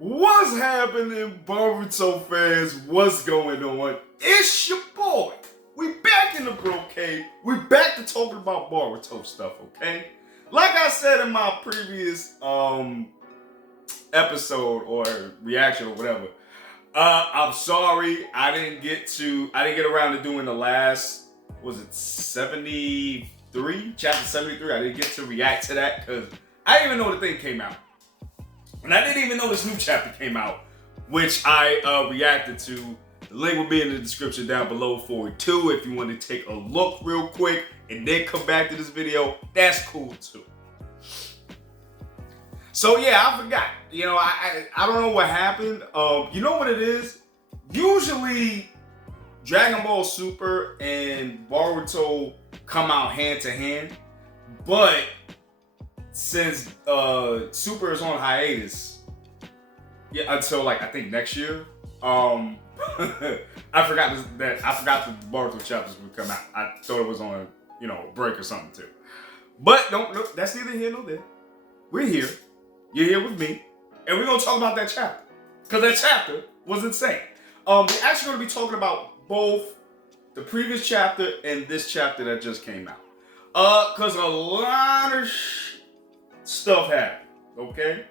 What's happening, Boruto fans? What's going on? It's your boy. We back in the bro cave. We back to talking about Boruto stuff, okay? Like I said in my previous episode or reaction or whatever, I'm sorry I didn't get around to doing the last, was it 73? Chapter 73. I didn't get to react to that because I didn't even know the thing came out. And I didn't even know this new chapter came out, which I reacted to. The link will be in the description down below for it too. If you want to take a look real quick and then come back to this video, that's cool too. So yeah, I forgot. You know, I don't know what happened. You know what it is? Usually Dragon Ball Super and Boruto come out hand to hand, but since Super is on hiatus, yeah, until like I think next year, I forgot that the Boruto chapters would come out. I thought it was on, you know, a break or something too. But no, that's neither here nor there. We're here. You're here with me, and we're gonna talk about that chapter because that chapter was insane. We're actually gonna be talking about both the previous chapter and this chapter that just came out. Because a lot of stuff happened, okay?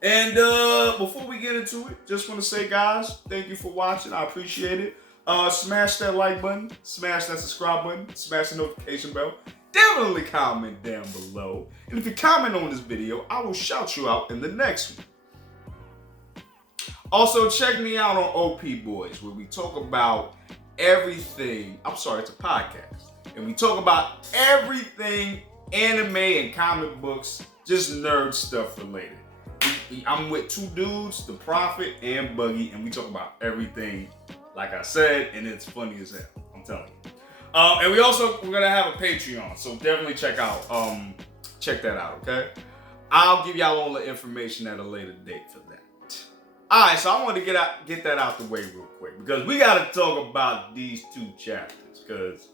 And before we get into it, just want to say, guys, thank you for watching. I appreciate it. Smash that like button, smash that subscribe button, smash the notification bell. Definitely comment down below. And if you comment on this video, I will shout you out in the next one. Also, check me out on OP Boys, where we talk about everything. I'm sorry, it's a podcast. And we talk about everything anime and comic books, just nerd stuff related. I'm with two dudes, The Prophet and Buggy, and we talk about everything, like I said, and it's funny as hell. I'm telling you. And we're gonna have a Patreon, so definitely check that out, okay? I'll give y'all all the information at a later date for that. All right, so I want to get that out the way real quick because we got to talk about these two chapters because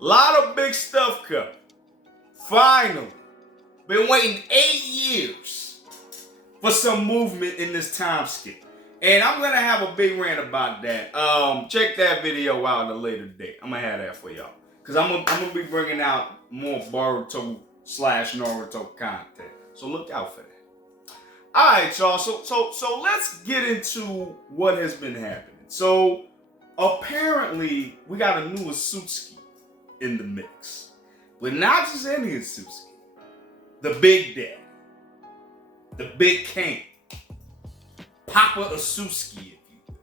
a lot of big stuff coming. Finally, been waiting 8 years for some movement in this time skip. And I'm going to have a big rant about that. Check that video out at a later date. I'm going to have that for y'all. Because I'm going to be bringing out more Boruto/Naruto content. So look out for that. All right, y'all. So let's get into what has been happening. So apparently we got a new Asutsuki in the mix. But not just any Asutsuki. The Big Daddy. The Big King. Papa Asutsuki, if you will.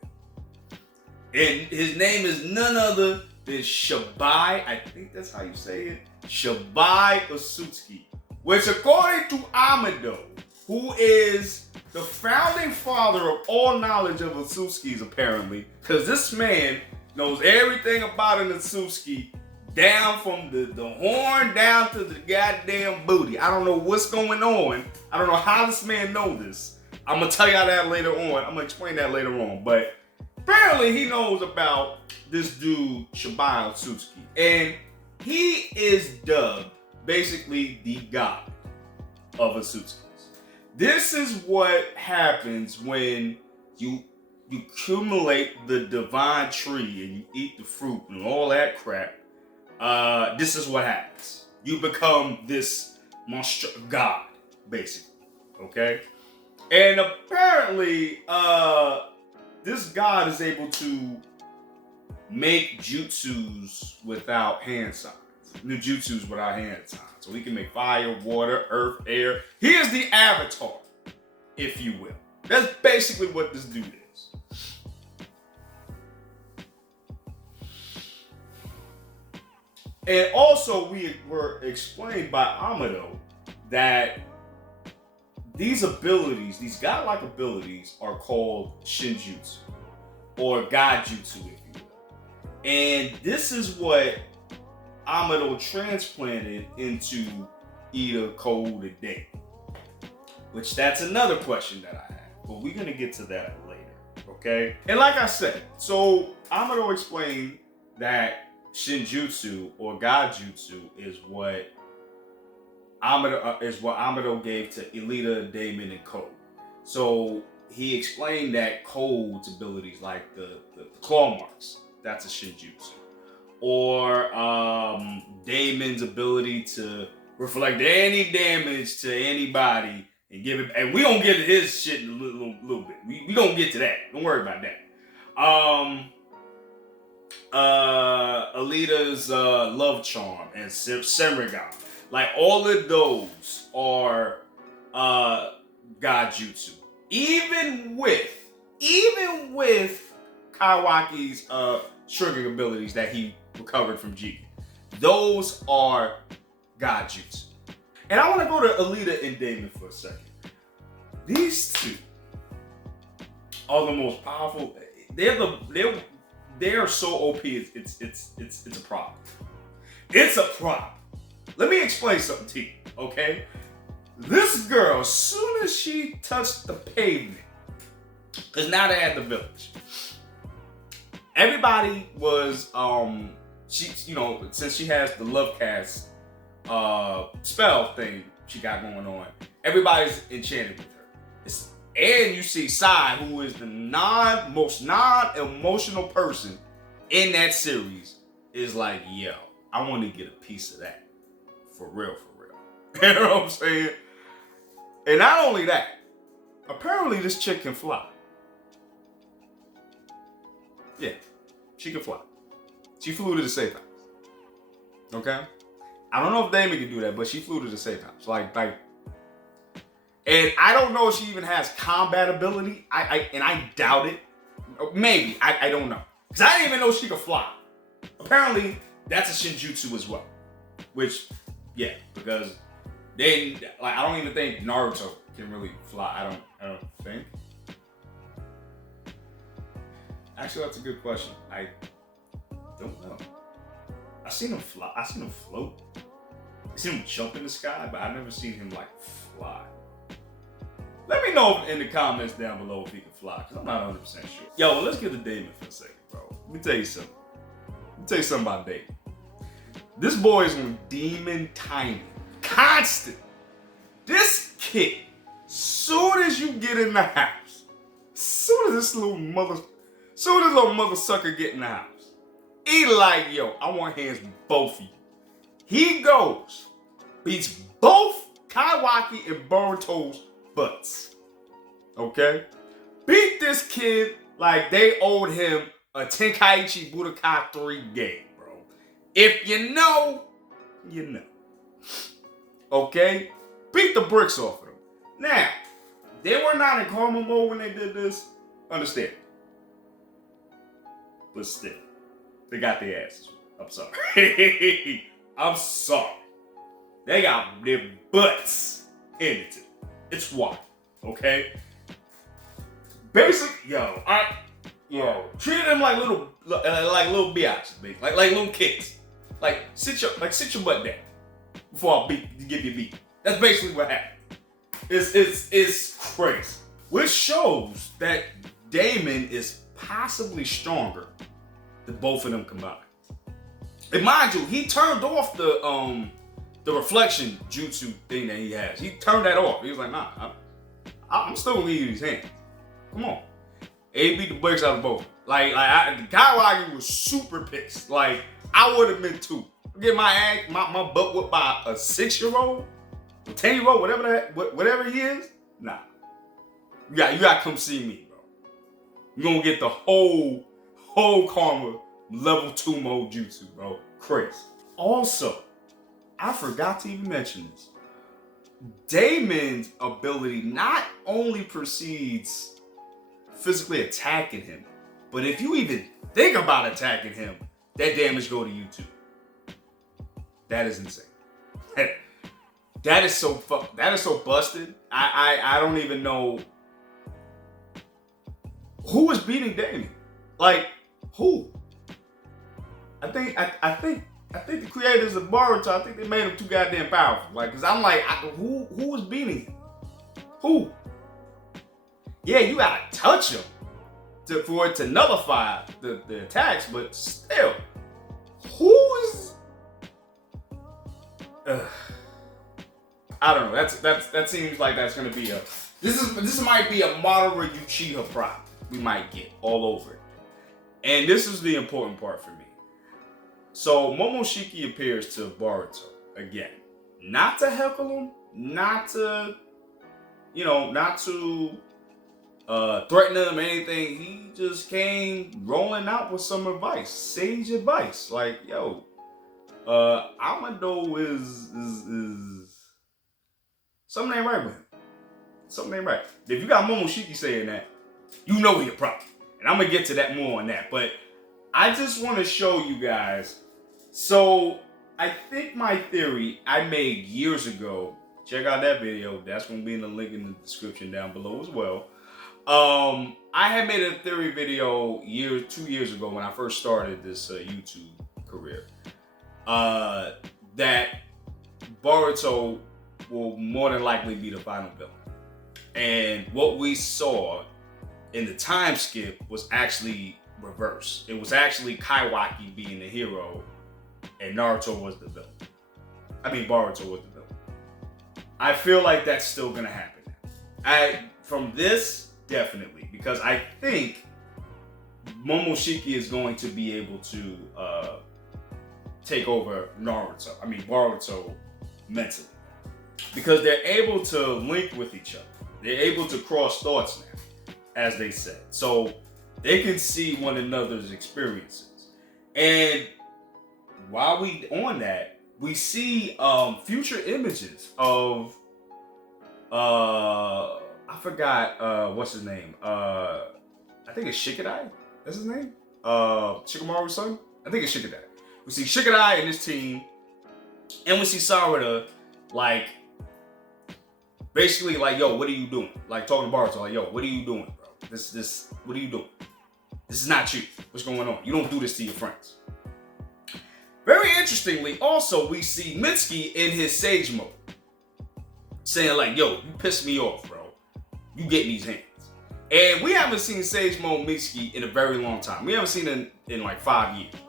And his name is none other than Shibai. I think that's how you say it. Shibai Asutsuki. Which, according to Amado, who is the founding father of all knowledge of Atsutskis, apparently, because this man knows everything about an Atsutsuki, down from the horn down to the goddamn booty. I don't know what's going on. I don't know how this man knows this. I'm going to tell y'all that later on. I'm going to explain that later on. But apparently he knows about this dude, Shibai Atsutsuki. And he is dubbed basically the god of Atsutskis. This is what happens when you accumulate the divine tree and you eat the fruit and all that crap. This is what happens. You become this monster god, basically. Okay? And apparently, this god is able to make jutsus without hand signs. Ninjutsus without hand signs. So he can make fire, water, earth, air. He is the avatar, if you will. That's basically what this dude is. And also, we were explained by Amado that these abilities, these godlike abilities, are called Shinjutsu, or Godjutsu, if you will. And this is what Amado transplanted into Ida Code today. Which that's another question that I have. But we're going to get to that later, okay? And like I said, so Amado explained that Shinjutsu, or Godjutsu, is what Amado gave to Elita, Damon, and Code. So he explained that Cold's abilities, like the claw marks, that's a Shinjutsu. Or Damon's ability to reflect any damage to anybody and give it. And we gonna get to his shit in a little bit. We gonna get to that. Don't worry about that. Alita's love charm and Senrigan, like all of those are God Jutsu. Even with Kawaki's shrinking abilities that he recovered from Jigen, those are God Jutsu. And I want to go to Alita and Damon for a second. These two are the most powerful. They are so OP. It's a problem. It's a problem. Let me explain something to you, okay? This girl, as soon as she touched the pavement, because now they had the village. Everybody was since she has the love cast spell thing she got going on, everybody's enchanted with her. And you see Sai, who is the most non-emotional person in that series, is like, yo, I want to get a piece of that. For real. You know what I'm saying? And not only that, apparently this chick can fly. Yeah, she can fly. She flew to the safe house. Okay? I don't know if Damon can do that, but she flew to the safe house. Like, and I don't know if she even has combat ability. I doubt it. Maybe. I don't know. Because I didn't even know she could fly. Apparently, that's a Shinjutsu as well. Which, yeah, because I don't even think Naruto can really fly. I don't think. Actually, that's a good question. I don't know. I seen him fly. I seen him float. I seen him jump in the sky, but I've never seen him like fly. Let me know in the comments down below if he can fly, because I'm not 100% sure. Yo, let's get to Damon for a second, bro. Let me tell you something about Damon. This boy is on demon timing. Constant. This kid, soon as you get in the house, soon as this little mother sucker get in the house, he like, yo, I want hands with both of you. He goes, beats both Kawaki and Boruto's butts. Okay? Beat this kid like they owed him a Tenkaichi Budokai 3 game, bro. If you know, you know. Okay? Beat the bricks off of them. Now, they were not in karma mode when they did this. Understand. But still, they got their asses. I'm sorry. I'm sorry. They got their butts handed to them. It's wild. Okay? Basic, treat them like little biatches, like little kids. Like sit your butt down before I give you a beat. That's basically what happened. It's crazy. Which shows that Damon is possibly stronger than both of them combined. And mind you, he turned off the reflection jutsu thing that he has. He turned that off. He was like, nah, I'm still gonna give you these hands. Come on. And he beat the brakes out of both. Kawaki was super pissed. Like, I would have been too. Get my butt whipped by a 6-year-old, a 10-year-old, whatever he is. Nah. You gotta come see me, bro. You're gonna get the whole karma level 2 mode jutsu, bro. Crazy. Also, I forgot to even mention this. Damon's ability not only precedes physically attacking him, but if you even think about attacking him, that damage go to you too. That is insane. That is so busted. I don't even know who is beating Damon. Like, who? I think the creators of Boruto, I think they made him too goddamn powerful. Like, cause I'm like, who is beating him? Who? Yeah, you gotta touch him for it to nullify the attacks, but still, who is? I don't know. That seems like that's gonna be This might be a Madara Uchiha prop we might get all over it. And this is the important part for me. So Momoshiki appears to Boruto again. Not to heckle him, not to threaten him or anything. He just came rolling out with some advice, sage advice. Like, yo, Amado is something ain't right with him. Something ain't right. If you got Momoshiki saying that, you know he a problem. And I'm gonna get to that more on that. But I just want to show you guys. So I think my theory I made years ago. Check out that video. That's gonna be in the link in the description down below as well. I had made a theory video 2 years ago when I first started this YouTube career. That Boruto will more than likely be the final villain. And what we saw in the time skip was actually reversed. It was actually Kaiwaki being the hero and Naruto was the villain. Boruto was the villain. I feel like that's still gonna happen. From this, definitely, because I think Momoshiki is going to be able to take over Boruto mentally. Because they're able to link with each other. They're able to cross thoughts now, as they said. So they can see one another's experiences. And while we on that, we see future images of I forgot what's his name. I think it's Shikadai. That's his name? Shikamaru's son? I think it's Shikadai. We see Shikadai and his team, and we see Sarada basically yo, what are you doing? Like talking to Boruto, like, yo, what are you doing, bro? What are you doing? This is not you. What's going on? You don't do this to your friends. Very interestingly, also, we see Mitsuki in his Sage mode. Saying like, yo, you pissed me off, bro. You get in these hands. And we haven't seen Sage mode Mitsuki in a very long time. We haven't seen it in like 5 years, bro.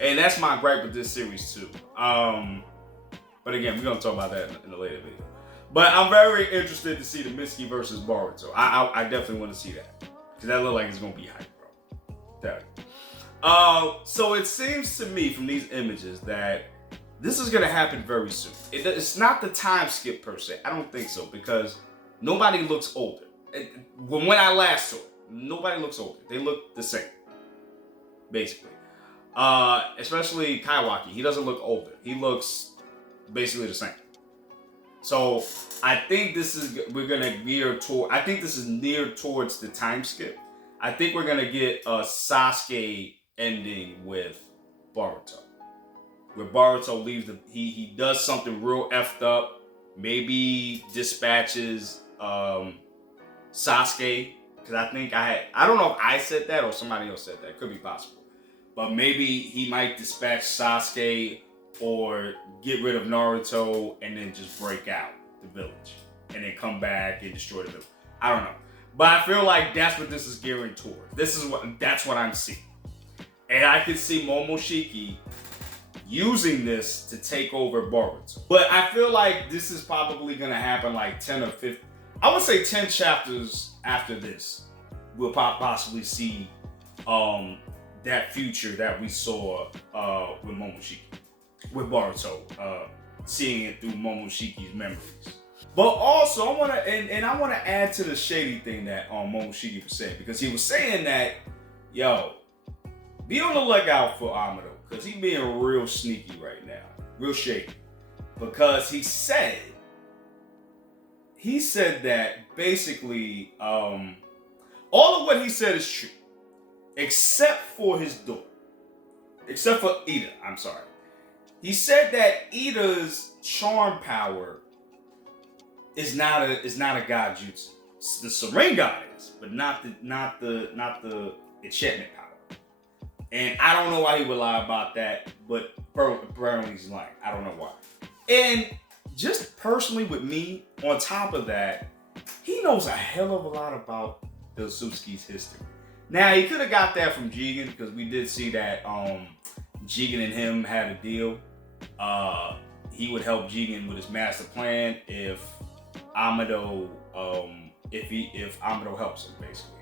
And that's my gripe with this series too. But again, we're going to talk about that in a later video. But I'm very interested to see the Mitsuki versus Boruto. I definitely want to see that. Because that looks like it's going to be hype, bro. So it seems to me from these images that this is going to happen very soon. It's not the time skip per se. I don't think so. Because nobody looks older. When I last saw it, nobody looks older. They look the same. Basically. Especially Kaiwaki. He doesn't look older. He looks basically the same. So I think we're gonna gear toward. I think this is near towards the time skip. I think we're gonna get a Sasuke ending with Boruto, where Boruto leaves he does something real effed up. Maybe dispatches Sasuke, because I think I don't know if I said that or somebody else said that. It could be possible, but maybe he might dispatch Sasuke. Or get rid of Naruto and then just break out the village and then come back and destroy the village. I don't know, but I feel like that's what this is gearing toward. That's what I'm seeing, and I can see Momoshiki using this to take over Boruto. But I feel like this is probably gonna happen like 10 or 15. I would say 10 chapters after this. We'll possibly see that future that we saw with Momoshiki. With Boruto, seeing it through Momoshiki's memories. But also, I want to add to the shady thing that Momoshiki was saying, because he was saying that, yo, be on the lookout for Amado, because he's being real sneaky right now, real shady, because he said that basically all of what he said is true, except for his daughter, except for Ida. I'm sorry. He said that Ida's charm power is not a god jutsu. The Sharingan is, but not the enchantment power. And I don't know why he would lie about that, but apparently he's lying. I don't know why. And just personally with me, on top of that, he knows a hell of a lot about the Otsutsuki's history. Now he could have got that from Jigen, because we did see that Jigen and him had a deal. He would help Jigen with his master plan if Amado if Amado helps him, basically.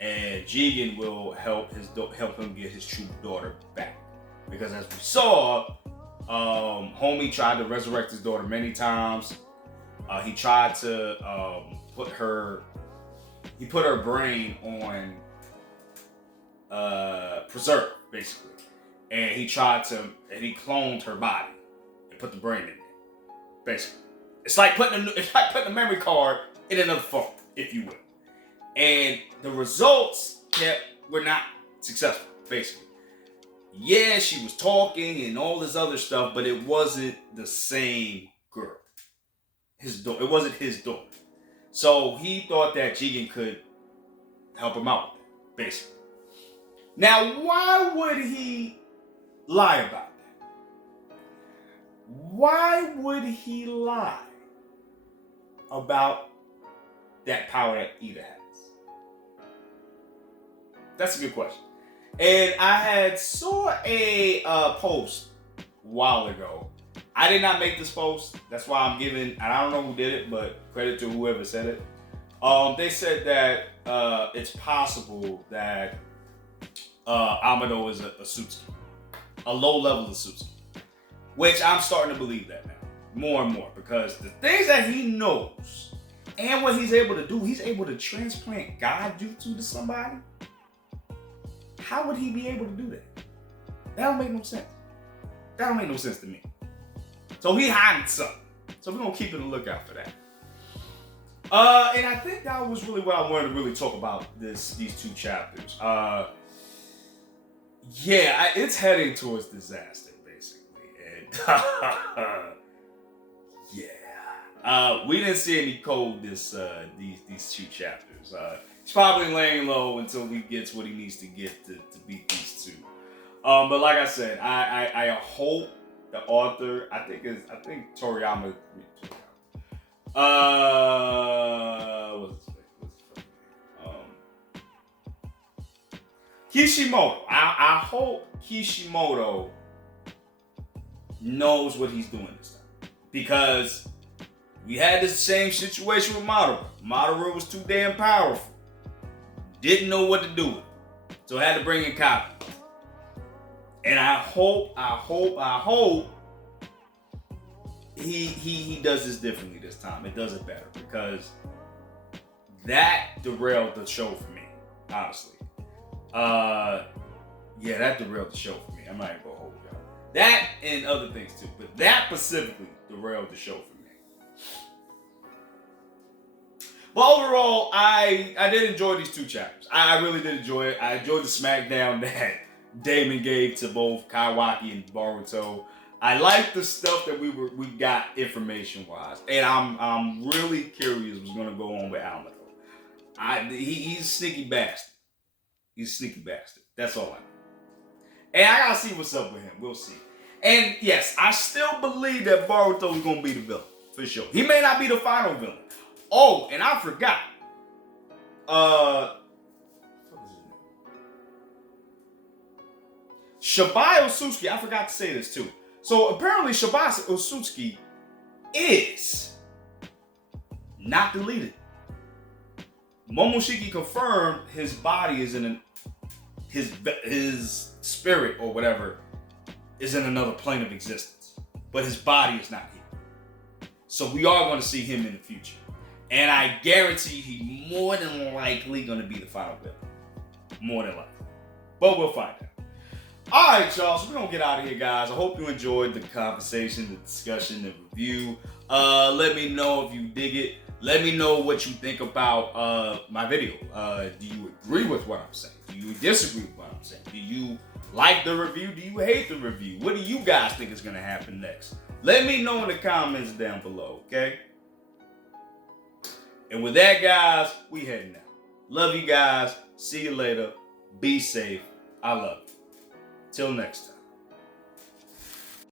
And Jigen will help him get his true daughter back. Because as we saw, homie tried to resurrect his daughter many times. He tried to put her brain on preserve, basically. And he cloned her body and put the brain in there, basically. It's like putting a memory card in another phone, if you will. And the results were not successful, basically. Yeah, she was talking and all this other stuff, but it wasn't the same girl. It wasn't his daughter. So he thought that Jigen could help him out with it, basically. Now, why would he lie about that? Why would he lie about that power that Ida has? That's a good question. And I had saw a post a while ago. I did not make this post. That's why I'm giving, and I don't know who did it, but credit to whoever said it. They said that it's possible that Amado is a Suzuki, a low level of Suzuki, which I'm starting to believe that now, more and more, because the things that he knows and what he's able to do, he's able to transplant God jutsu to somebody. How would he be able to do that? That don't make no sense. That don't make no sense to me. So he hiding something. So we're gonna keep it a lookout for that. And I think that was really what I wanted to really talk about these two chapters. It's heading towards disaster, basically. And we didn't see any code these two chapters. He's probably laying low until he gets what he needs to get to beat these two. But like I said, I hope the author, I think Toriyama. What's his name? Kishimoto. I hope Kishimoto knows what he's doing this time, because we had this same situation with Madara. Madara was too damn powerful. Didn't know what to do with it. So I had to bring in Kabi. And I hope he does this differently this time. It does it better, because that derailed the show for me, honestly. That derailed the show for me. I'm not even gonna hold y'all. That and other things too, but that specifically derailed the show for me. But overall, I did enjoy these two chapters. I really did enjoy it. I enjoyed the smackdown that Damon gave to both Kawaki and Boruto. I like the stuff that we got information wise, and I'm really curious what's gonna go on with Amado. He's a sneaky bastard. He's a sneaky bastard. That's all I know. And I gotta see what's up with him. We'll see. And yes, I still believe that Boruto is gonna be the villain for sure. He may not be the final villain. Oh, and I forgot. Shibai Otsutsuki, I forgot to say this too. So apparently Shibai Otsutsuki is not deleted. Momoshiki confirmed his body is in his spirit or whatever is in another plane of existence, but his body is not here. So we are going to see him in the future. And I guarantee he's more than likely going to be the final villain. More than likely. But we'll find out. Alright, y'all. So we're going to get out of here, guys. I hope you enjoyed the conversation, the discussion, the review. Let me know if you dig it. Let me know what you think about my video. Do you agree with what I'm saying? Do you disagree with what I'm saying? Do you like the review? Do you hate the review? What do you guys think is going to happen next? Let me know in the comments down below, okay? And with that, guys, we heading out. Love you guys. See you later. Be safe. I love you. Till next time.